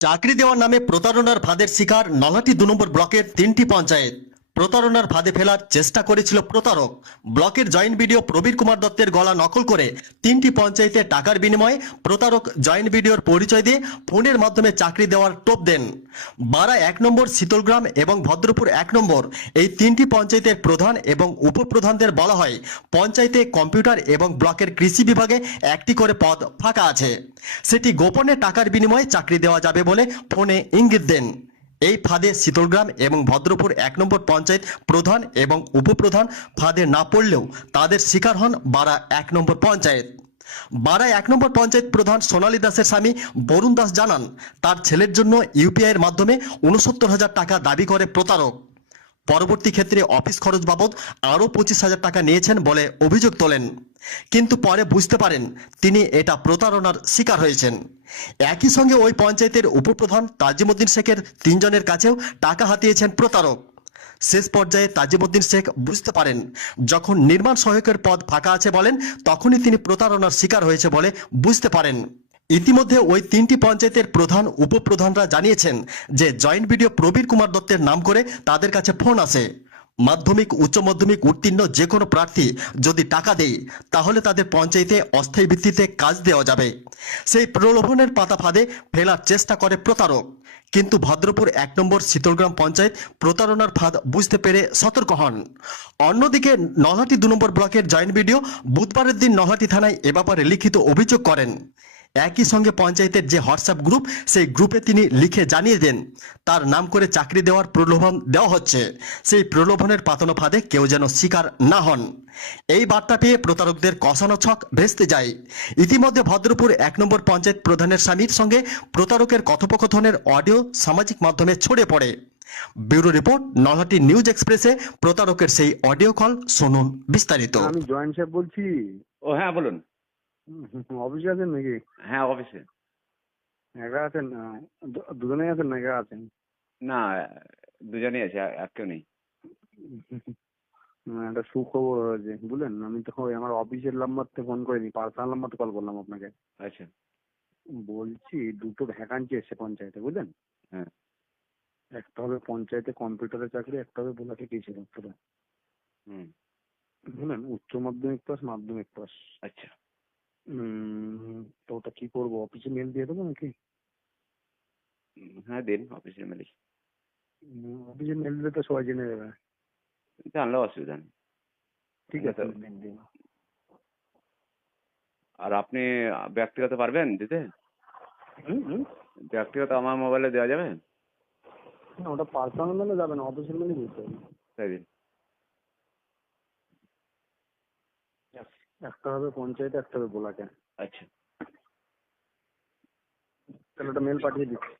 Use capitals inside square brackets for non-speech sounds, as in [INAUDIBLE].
চাকরি দেওয়ার নামে প্রতারণার ফাঁদের শিকার নলাটি দু নম্বর ব্লকের তিনটি পঞ্চায়েত। প্রতারণার ফাঁদে ফেলার চেষ্টা করেছিল প্রতারক। ব্লকের জয়েন্ট বিডিও প্রবীর কুমার দত্তের গলা নকল করে তিনটি পঞ্চায়েতে টাকার বিনিময়ে প্রতারক জয়েন্ট বিডিওর পরিচয় দিয়ে ফোনের মাধ্যমে চাকরি দেওয়ার টোপ দেন। বারা এক নম্বর শীতলগ্রাম এবং ভদ্রপুর এক নম্বর এই তিনটি পঞ্চায়েতের প্রধান এবং উপপ্রধানদের বলা হয়, পঞ্চায়েতে কম্পিউটার এবং ব্লকের কৃষি বিভাগে একটি করে পদ ফাঁকা আছে। সেটি গোপনে টাকার বিনিময়ে চাকরি দেওয়া যাবে বলে ফোনে ইঙ্গিত দেন। এই ফাঁদে শীতলগ্রাম এবং ভদ্রপুর এক নম্বর পঞ্চায়েত প্রধান এবং উপপ্রধান ফাঁদে না পড়লেও তাদের শিকার হন বারা এক নম্বর পঞ্চায়েত। বারা এক নম্বর পঞ্চায়েত প্রধান সোনালী দাসের স্বামী বরুণ দাস জানান, তার ছেলের জন্য ইউপিআইয়ের মাধ্যমে উনসত্তর হাজার টাকা দাবি করে প্রতারক। পরবর্তী ক্ষেত্রে অফিস খরচ বাবদ আরও পঁচিশ হাজার টাকা নিয়েছেন বলে অভিযোগ তোলেন। কিন্তু পরে বুঝতে পারেন, তিনি এটা প্রতারণার শিকার হয়েছেন। একই সঙ্গে ওই পঞ্চায়েতের উপপ্রধান তাজিমুদ্দিন শেখের তিনজনের কাছেও টাকা হাতিয়েছেন প্রতারক। শেষ পর্যায়ে তাজিমুদ্দিন শেখ বুঝতে পারেন, যখন নির্মাণ সহায়কের পদ ফাঁকা আছে বলেন, তখনই তিনি প্রতারণার শিকার হয়েছে বলে বুঝতে পারেন। ইতিমধ্যে ওই তিনটি পঞ্চায়েতের প্রধান উপপ্রধানরা জানিয়েছেন যে জয়েন্ট বিডিও প্রবীর কুমার দত্তের নাম করে তাদের কাছে ফোন আসে। মাধ্যমিক, উচ্চ মাধ্যমিক উত্তীর্ণ যে কোনো প্রার্থী যদি টাকা দেয়, তাহলে তাদের পঞ্চায়েতে অস্থায়ী ভিত্তিতে কাজ দেওয়া যাবে। সেই প্রলোভনের পাতা ফাঁদে ফেলার চেষ্টা করে প্রতারক। কিন্তু ভদ্রপুর এক নম্বর শীতলগ্রাম পঞ্চায়েত প্রতারণার ফাঁদ বুঝতে পেরে সতর্ক হন। অন্যদিকে নলহাটি দু নম্বর ব্লকের জয়েন্ট বিডিও বুধবারের দিন নলহাটি থানায় এ ব্যাপারে লিখিত অভিযোগ করেন। একই সঙ্গে পঞ্চায়েতের যে হোয়াটসঅ্যাপ গ্রুপ সেই গ্রুপে তিনি লিখে জানিয়ে দেন তার নাম করে চাকরি দেওয়ার প্রলোভন দেওয়া হচ্ছে। সেই প্রলোভনের পাতানো ফাঁদে কেউ যেন শিকার না হন। এই বার্তা পেয়ে প্রতারকদের কষানো ছক ভেস্তে যায়। ইতিমধ্যে ভদ্রপুর এক নম্বর পঞ্চায়েত প্রধানের স্বামীর সঙ্গে প্রতারকের কথোপকথনের অডিও সামাজিক মাধ্যমে ছড়ে পড়ে। ব্যুরো রিপোর্ট নলহাটি নিউজ এক্সপ্রেসে প্রতারকের সেই অডিও কল শুনুন বিস্তারিত। আমি জয়েন্ট সাহেব বলছি। ও হ্যাঁ বলুন। [LAUGHS] অফিসে আছেন নাকি? হ্যাঁ অফিসে একা আছেন? দুজনেই আছেন না একা আছেন? না দুজনেই আছে আর- কেউ নেই। [LAUGHS] একটা সুখবর হয়েছে বুঝলেন? আমি তো ওই আমার অফিসের নাম্বার থেকে ফোন করিনি পার্সোনাল নাম্বার কল করলাম আপনাকে। আচ্ছা। বলছি দুটো ভ্যাকান্সি এসছে পঞ্চায়েতে বুঝলেন? হ্যাঁ। একটা হবে পঞ্চায়েতে কম্পিউটারের চাকরি একটা হবে বোলাকে দপ্তরে হুম। বুঝলেন? উচ্চ মাধ্যমিক পাস মাধ্যমিক পাস আচ্ছা। তো ওটা কি করব? অফিসে মেল দিয়ে দেবো নাকি? হ্যাঁ দিন অফিসে মেলি অফিসে মেল দিলে তো সবাই জেনে যাবে। জানলে অসুবিধা নেই। ঠিক আছে। মেল দিন আর আপনি ব্যক্তিগত পারবেন দিতে? হুম হুম। ব্যক্তিগত আমার মোবাইলে দেওয়া যাবে? না ওটা পার্সোনাল মেলে যাবে না অফিসিয়াল মেলে দিতে হবে। তাই দিন। একটা হবে পঞ্চায়েত একটা হবে ব্লকে। আচ্ছা। তাহলে ওটা মেল পাঠিয়ে দিচ্ছি।